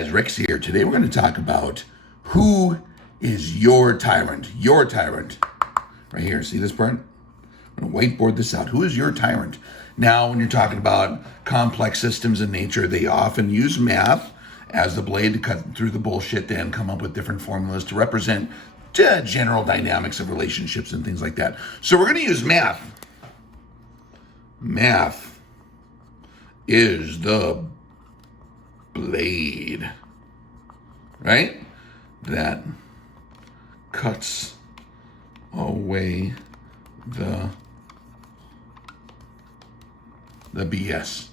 guys, Rex here. Today we're going to talk about who is your tyrant. Your tyrant. Right here. See this part? I'm going to whiteboard this out. Who is your tyrant? Now, when you're talking about complex systems in nature, they often use math as the blade to cut through the bullshit and come up with different formulas to represent general dynamics of relationships and things like that. So we're going to use math. Math is the blade, right? That cuts away the BS.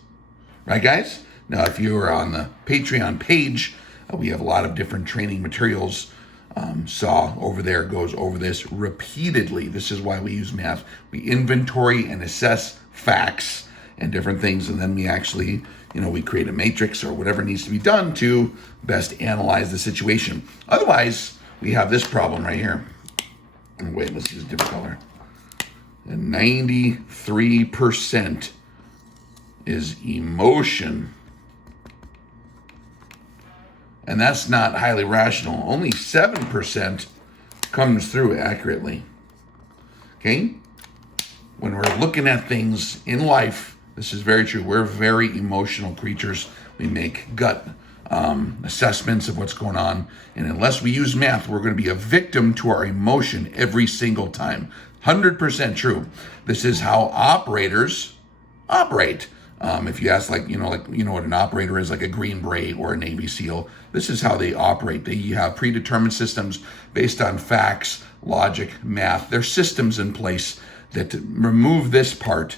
Right, guys? Now, if you are on the Patreon page, we have a lot of different training materials. Saw over there goes over this repeatedly. This is why we use math. We inventory and assess facts and different things, and then we actually, we create a matrix or whatever needs to be done to best analyze the situation. Otherwise, we have this problem right here. Wait, let's use a different color. And 93% is emotion. And that's not highly rational. Only 7% comes through accurately. Okay? When we're looking at things in life, this is very true. We're very emotional creatures. We make gut assessments of what's going on. And unless we use math, we're going to be a victim to our emotion every single time. 100% true. This is how operators operate. If you ask, what an operator is, like a Green Beret or a Navy SEAL, this is how they operate. They have predetermined systems based on facts, logic, math. There's systems in place that remove this part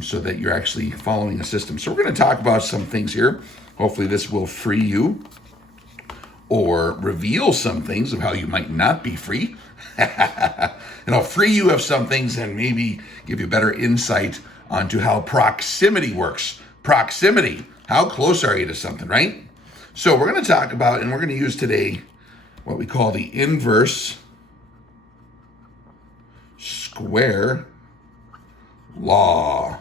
so that you're actually following a system. So we're going to talk about some things here. Hopefully this will free you or reveal some things of how you might not be free. And I'll free you of some things and maybe give you better insight onto how proximity works. Proximity. How close are you to something, right? So we're going to talk about, and we're going to use today what we call the inverse square law.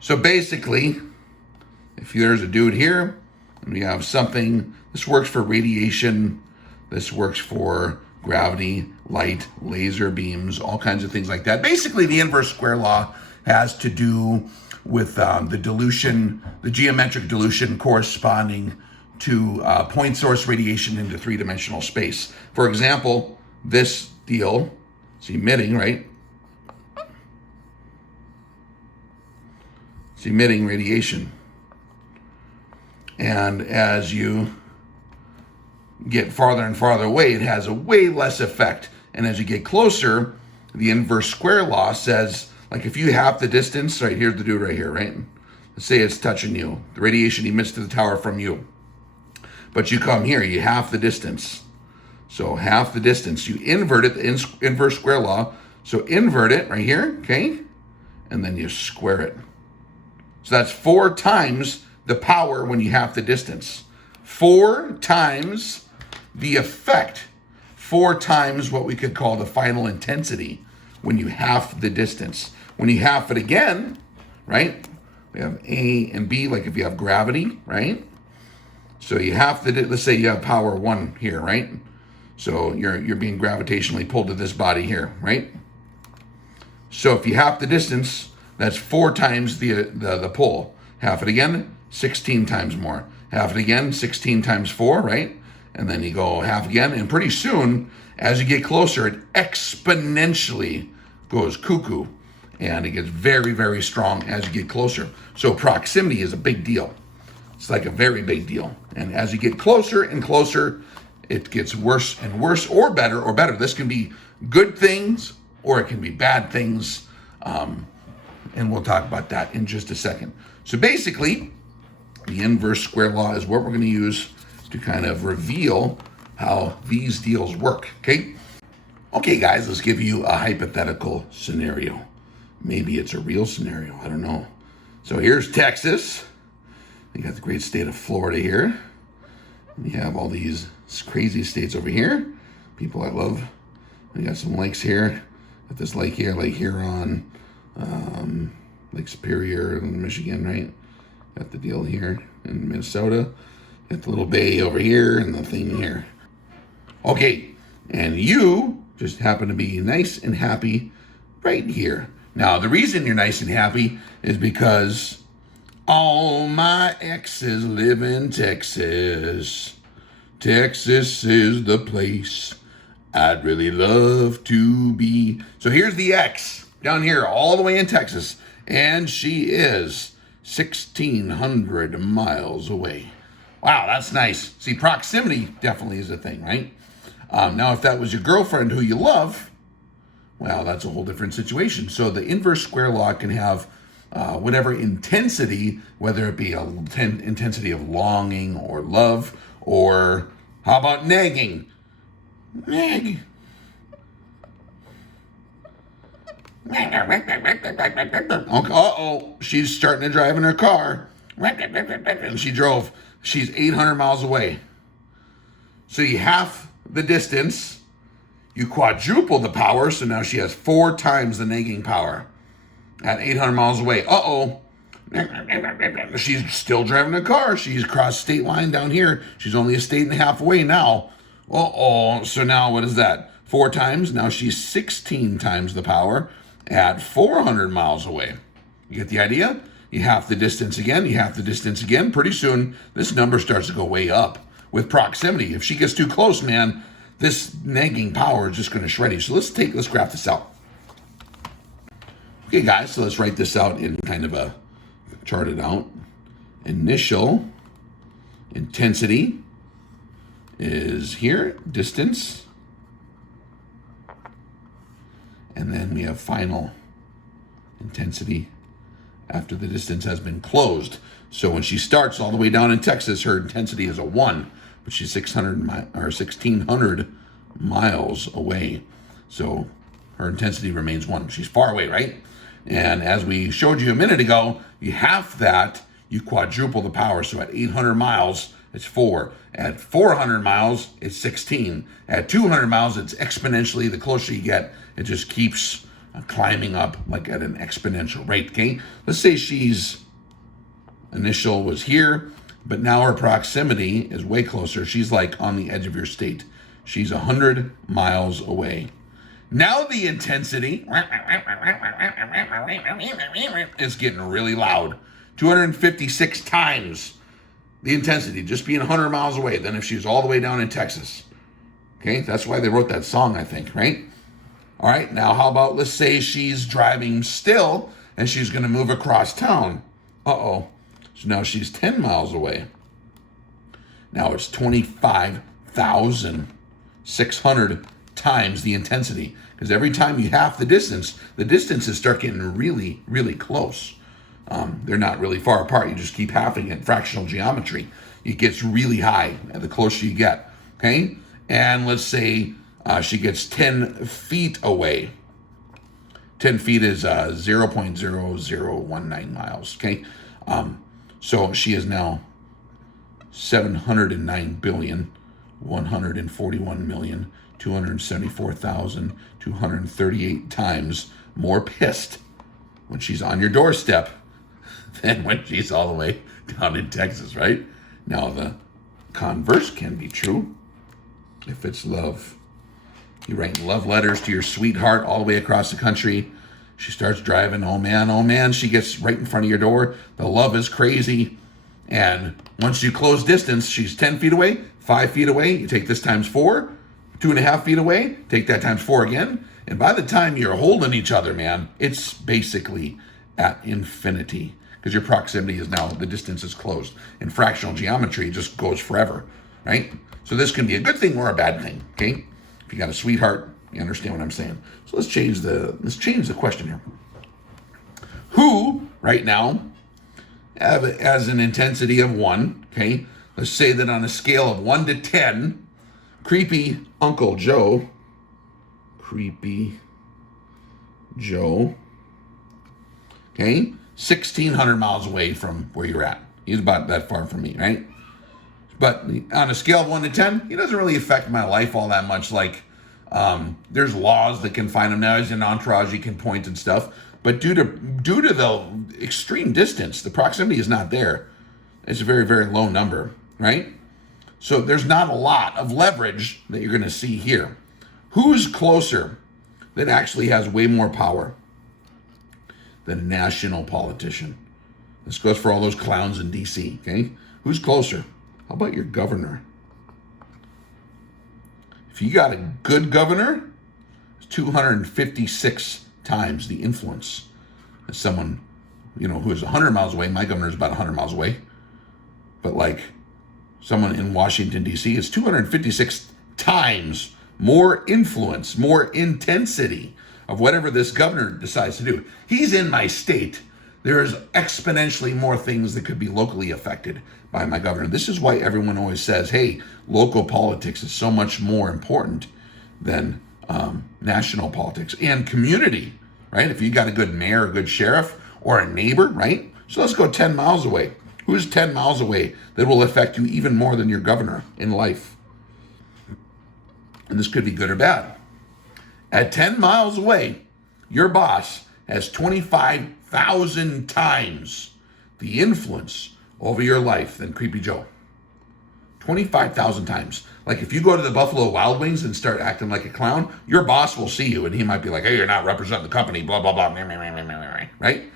So basically, if there's a dude here, and we have something, this works for radiation, this works for gravity, light, laser beams, all kinds of things like that. Basically, the inverse square law has to do with the dilution, the geometric dilution corresponding to point source radiation into three-dimensional space. For example, this deal, it's emitting, right? It's emitting radiation. And as you get farther and farther away, it has a way less effect. And as you get closer, the inverse square law says, like if you half the distance, right, here's the dude right here, right? Let's say it's touching you. The radiation emits to the tower from you. But you come here, you half the distance. So half the distance, you invert it, the inverse square law. So invert it right here, okay? And then you square it. So that's 4 times the power when you half the distance. 4 times the effect. 4 times what we could call the final intensity when you half the distance. When you half it again, right? We have A and B, like if you have gravity, right? So you half let's say you have power 1 here, right? So you're being gravitationally pulled to this body here, right? So if you half the distance, that's 4 times the pull. Half it again, 16 times more. Half it again, 16 times 4, right? And then you go half again, and pretty soon, as you get closer, it exponentially goes cuckoo, and it gets very, very strong as you get closer. So proximity is a big deal. It's like a very big deal. And as you get closer and closer, it gets worse and worse, or better or better. This can be good things, or it can be bad things. And we'll talk about that in just a second. So basically, the inverse square law is what we're going to use to kind of reveal how these deals work, okay? Okay, guys, let's give you a hypothetical scenario. Maybe it's a real scenario, I don't know. So here's Texas. You got the great state of Florida here. You have all these crazy states over here. People I love. We got some lakes here. Got this lake here, Lake Huron, Lake Superior in Michigan, right? Got the deal here in Minnesota. Got the little bay over here and the thing here. Okay, and you just happen to be nice and happy right here. Now, the reason you're nice and happy is because all my exes live in Texas. Texas is the place I'd really love to be. So here's the ex down here all the way in Texas, and she is 1,600 miles away. Wow, that's nice. See, proximity definitely is a thing, right? Now, if that was your girlfriend who you love, well, that's a whole different situation. So the inverse square law can have whatever intensity, whether it be intensity of longing or love, or how about nagging? Nag. Uh-oh, she's starting to drive in her car. And she's 800 miles away. So you half the distance, you quadruple the power, so now she has 4 times the nagging power at 800 miles away. Uh-oh. She's still driving a car. She's crossed state line down here. She's only a state and a half away now. Uh-oh. So now what is that? 4 times. Now she's 16 times the power at 400 miles away. You get the idea? You half the distance again. You half the distance again. Pretty soon, this number starts to go way up with proximity. If she gets too close, man, this nagging power is just going to shred you. So let's graph this out. Okay, guys, so let's write this out in kind of a chart it out. Initial intensity is here, distance. And then we have final intensity after the distance has been closed. So when she starts all the way down in Texas, her intensity is a 1, but she's 1,600 miles away. So her intensity remains 1. She's far away, right? And as we showed you a minute ago, you half that, you quadruple the power. So at 800 miles, it's 4. At 400 miles, it's 16. At 200 miles, it's exponentially. The closer you get, it just keeps climbing up like at an exponential rate, okay? Let's say she's initial was here, but now her proximity is way closer. She's like on the edge of your state. She's 100 miles away. Now the intensity is getting really loud. 256 times the intensity, just being 100 miles away than if she was all the way down in Texas. Okay, that's why they wrote that song, I think, right? All right, now how about, let's say she's driving still and she's going to move across town. Uh-oh. So now she's 10 miles away. Now it's 25,600 times the intensity. Because every time you half the distances start getting really, really close. They're not really far apart. You just keep halving it. Fractional geometry. It gets really high the closer you get. Okay? And let's say she gets 10 feet away. 10 feet is 0.0019 miles. Okay? So she is now 709,141,274,238 times more pissed when she's on your doorstep than when she's all the way down in Texas, right? Now, the converse can be true if it's love. You're writing love letters to your sweetheart all the way across the country. She starts driving, oh man, she gets right in front of your door. The love is crazy. And once you close distance, she's 10 feet away, 5 feet away. You take this times 4, 2.5 feet away, take that times 4 again. And by the time you're holding each other, man, it's basically at infinity because your proximity is now, the distance is closed. In fractional geometry, it just goes forever, right? So this can be a good thing or a bad thing, okay? If you got a sweetheart, you understand what I'm saying. So let's change the question here. Who, right now, has an intensity of 1, okay? Let's say that on a scale of 1 to 10, creepy Uncle Joe, okay, 1,600 miles away from where you're at. He's about that far from me, right? But on a scale of 1 to 10, he doesn't really affect my life all that much. Like, there's laws that can find him now. He's an entourage, he can point and stuff. But due to the extreme distance, the proximity is not there. It's a very, very low number, right? So there's not a lot of leverage that you're going to see here. Who's closer that actually has way more power than a national politician? This goes for all those clowns in DC, okay? Who's closer? How about your governor? If you got a good governor, it's 256 times the influence as someone, who is 100 miles away. My governor is about 100 miles away. But like someone in Washington, D.C. is 256 times more influence, more intensity of whatever this governor decides to do. He's in my state. There's exponentially more things that could be locally affected by my governor. This is why everyone always says, hey, local politics is so much more important than national politics and community, right? If you got a good mayor, a good sheriff, or a neighbor, right? So let's go 10 miles away. Who's 10 miles away that will affect you even more than your governor in life? And this could be good or bad. At 10 miles away, your boss has 25,000 times the influence over your life than Creepy Joe. 25,000 times. Like if you go to the Buffalo Wild Wings and start acting like a clown, your boss will see you and he might be like, hey, you're not representing the company, blah, blah, blah, right?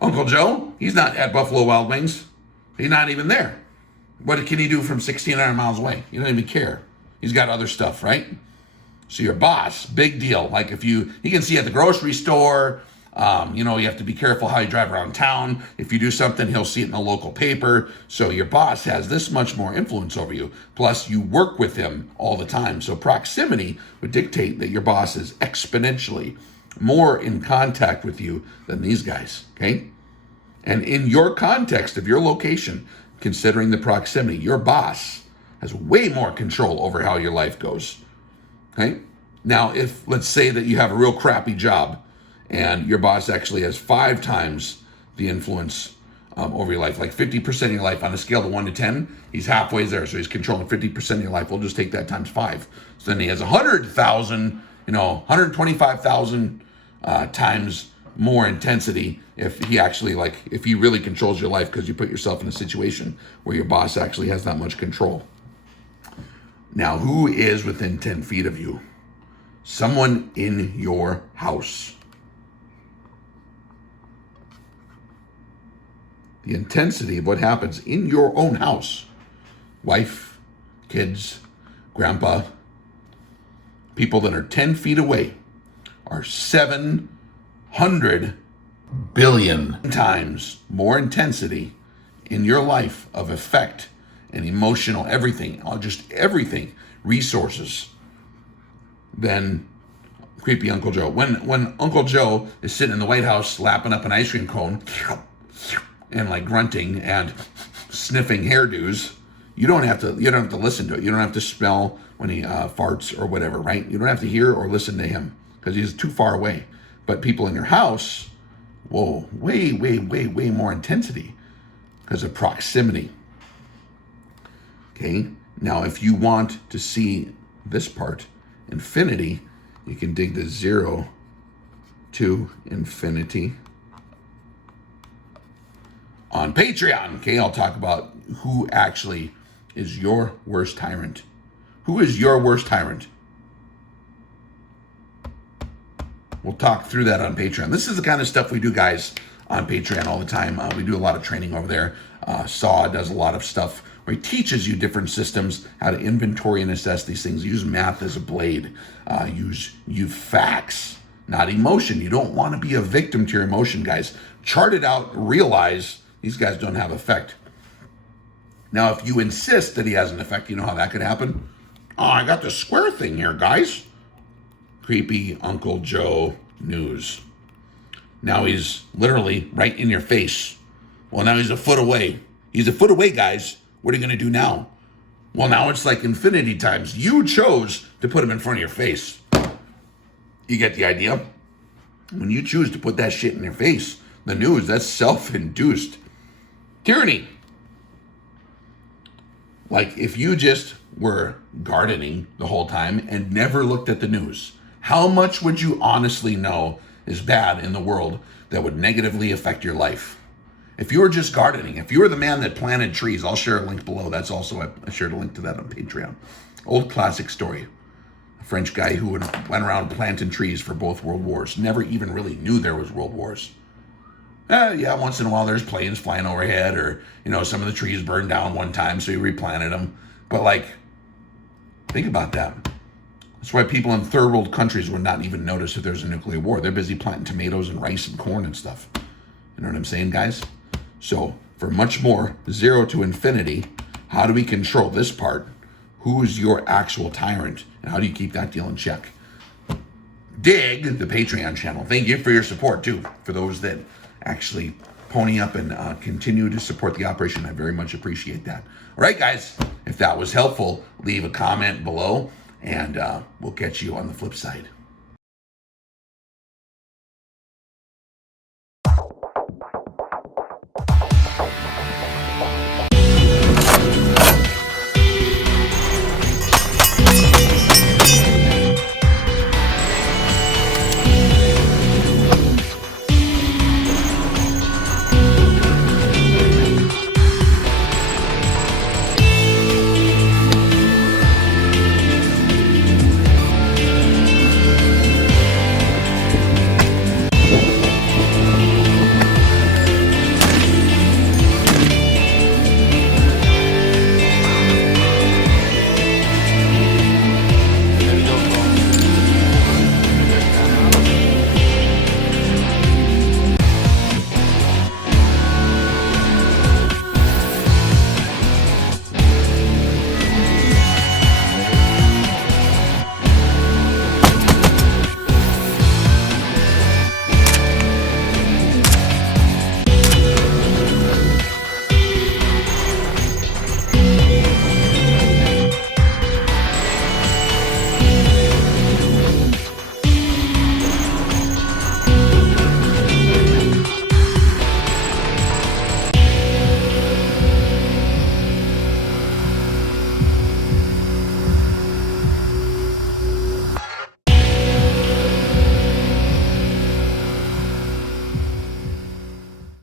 Uncle Joe, he's not at Buffalo Wild Wings. He's not even there. What can he do from 1,600 miles away? You don't even care. He's got other stuff, right? So your boss, big deal. Like if he can see at the grocery store, you have to be careful how you drive around town. If you do something, he'll see it in the local paper. So your boss has this much more influence over you. Plus you work with him all the time. So proximity would dictate that your boss is exponentially more in contact with you than these guys, okay? And in your context of your location, considering the proximity, your boss has way more control over how your life goes, okay? Now, if let's say that you have a real crappy job and your boss actually has 5 times the influence over your life, like 50% of your life on a scale of 1 to 10, he's halfway there. So he's controlling 50% of your life. We'll just take that times 5. So then he has 100,000, 125,000 times more intensity if he actually if he really controls your life because you put yourself in a situation where your boss actually has that much control. Now, who is within 10 feet of you? Someone in your house. The intensity of what happens in your own house. Wife, kids, grandpa, people that are 10 feet away are 700 billion times more intensity in your life of effect and emotional everything, resources than creepy Uncle Joe. When Uncle Joe is sitting in the White House lapping up an ice cream cone and grunting and sniffing hairdos, you don't have to listen to it. You don't have to smell when he farts or whatever, right? You don't have to hear or listen to him because he's too far away. But people in your house, whoa, way more intensity because of proximity. Okay, now if you want to see this part, infinity, you can dig the 0 to infinity on Patreon. Okay, I'll talk about who actually is your worst tyrant. Who is your worst tyrant? We'll talk through that on Patreon. This is the kind of stuff we do, guys, on Patreon all the time. We do a lot of training over there. Saw does a lot of stuff where he teaches you different systems, how to inventory and assess these things. Use math as a blade. Use facts, not emotion. You don't want to be a victim to your emotion, guys. Chart it out. Realize these guys don't have effect. Now, if you insist that he has an effect, you know how that could happen? Oh, I got the square thing here, guys. Creepy Uncle Joe news. Now he's literally right in your face. Well, now he's a foot away. He's a foot away, guys. What are you going to do now? Well, now it's like infinity times. You chose to put him in front of your face. You get the idea? When you choose to put that shit in your face, the news, that's self-induced tyranny. Like if you just were gardening the whole time and never looked at the news, how much would you honestly know is bad in the world that would negatively affect your life? If you were just gardening, if you were the man that planted trees, I'll share a link below. That's also, I shared a link to that on Patreon. Old classic story. A French guy who went around planting trees for both world wars. Never even really knew there was world wars. Yeah, once in a while there's planes flying overhead, or, you know, some of the trees burned down one time, so he replanted them. But, like, think about that. That's why people in third world countries would not even notice if there's a nuclear war. They're busy planting tomatoes and rice and corn and stuff. You know what I'm saying, guys? So, for much more, 0 to infinity, how do we control this part? Who is your actual tyrant? And how do you keep that deal in check? Dig the Patreon channel. Thank you for your support, too. For those that actually pony up and continue to support the operation, I very much appreciate that. All right, guys, if that was helpful, leave a comment below, and we'll catch you on the flip side.